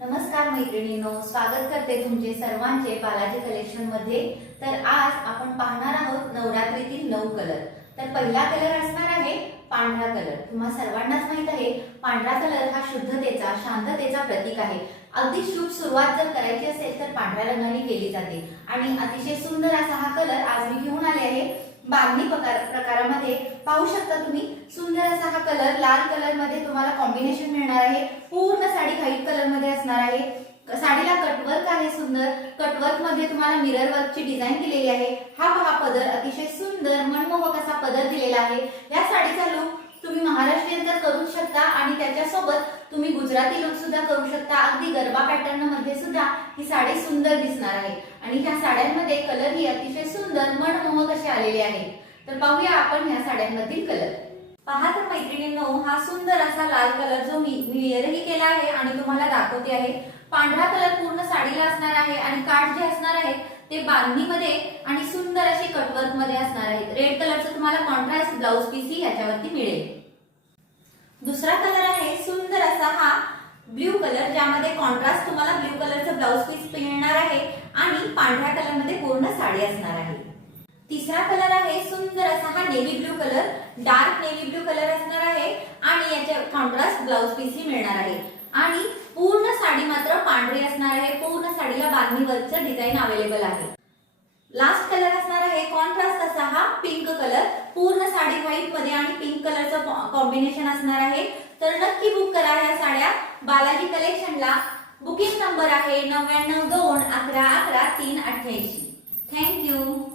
नमस्कार मैत्रिणींनो, स्वागत करते तुमचे सर्वांचे बालाजी कलेक्शन मध्ये। तर आज आपण पाहणार आहोत नवरात्रीतील 9 कलर। तर पहिला कलर असणार आहे पांढरा कलर। तुम्हा सर्वांनाच माहित आहे पांढरा कलर हा शुद्धतेचा, शांततेचा प्रतीक आहे। अगदी शुभ सुरुवात जर करायची असेल तर पांढऱ्या रंगाने केली जाते आणि अतिशय सुंदर असा हा कलर आज मी घेऊन आले आहे। बांधणी प्रकारामध्ये पाहू शकता तुम्ही सुंदर असा हा कलर लाल कलर मध्ये तुम्हाला कॉम्बिनेशन मिळणार आहे। पूर्ण साडी व्हाईट कलर मध्ये असणार आहे। साडीला कटवर्क आहे सुंदर। कटवर्क मध्ये तुम्हाला मिरर वर्कची डिझाइन दिलेली आहे। हा पहा पदर अतिशय सुंदर मनमोहक असा पदर दिलेला आहे। या साडीचा लुक तुम्ही महाराष्ट्रीयन तर करू शकता आणि त्याच्यासोबत तुम्ही गुजराती लुक सुद्धा करू शकता। अगदी गरबा पॅटर्न मध्ये सुद्धा ही साडी सुंदर दिसणार आहे आणि ह्या साड्यांमध्ये कलर ही अतिशय सुंदर मनमोहक असे आलेले आहेत। तर पाहूया आपण ह्या साड्यांमधील कलर। पहा तर मैत्रिणींनो, हा सुंदर असा लाल कलर जो मी वेअरही केला आहे आणि तुम्हाला दाखवते आहे। पांढरा कलर पूर्ण साडीला असणार आहे आणि काठ जे असणार आहे ते बांधणीमध्ये आणि सुंदर अशी कटवर्क मध्ये असणार आहे। रेड कलरचं तुम्हाला कॉन्ट्रास्ट ब्लाउज पीस ही याच्यावरती मिळेल। दुसरा कलर आहे सुंदर असा हा ब्ल्यू कलर, ज्यामध्ये कॉन्ट्रास्ट तुम्हाला ब्ल्यू कलरचं ब्लाउज पीस मिळणार आहे आणि पांढऱ्या कलर मध्ये पूर्ण साडी असणार आहे। तिसरा कलर आहे सुंदर असा हा navy blue colour, dark navy blue colour असणार आहे आणि याच्या कॉन्ट्रास्ट ब्लाउज पीस ही मिळणार आहे आणि पूर्ण साडी मात्र पांढरी असणार आहे। पूर्ण साडीला बांधणी वर्कचं डिझाइन अवेलेबल आहे। लास्ट कलर असणार आहे कॉन्ट्रास्ट असा हा पिंक कलर। पूर्ण साडी व्हाईट मध्ये आणि पिंक कलरचं कॉम्बिनेशन असणार आहे। तर नक्की बुक करा या साड्या बालाजी कलेक्शनला। बुकिंग नंबर आहे 9921111388। थँक्यू।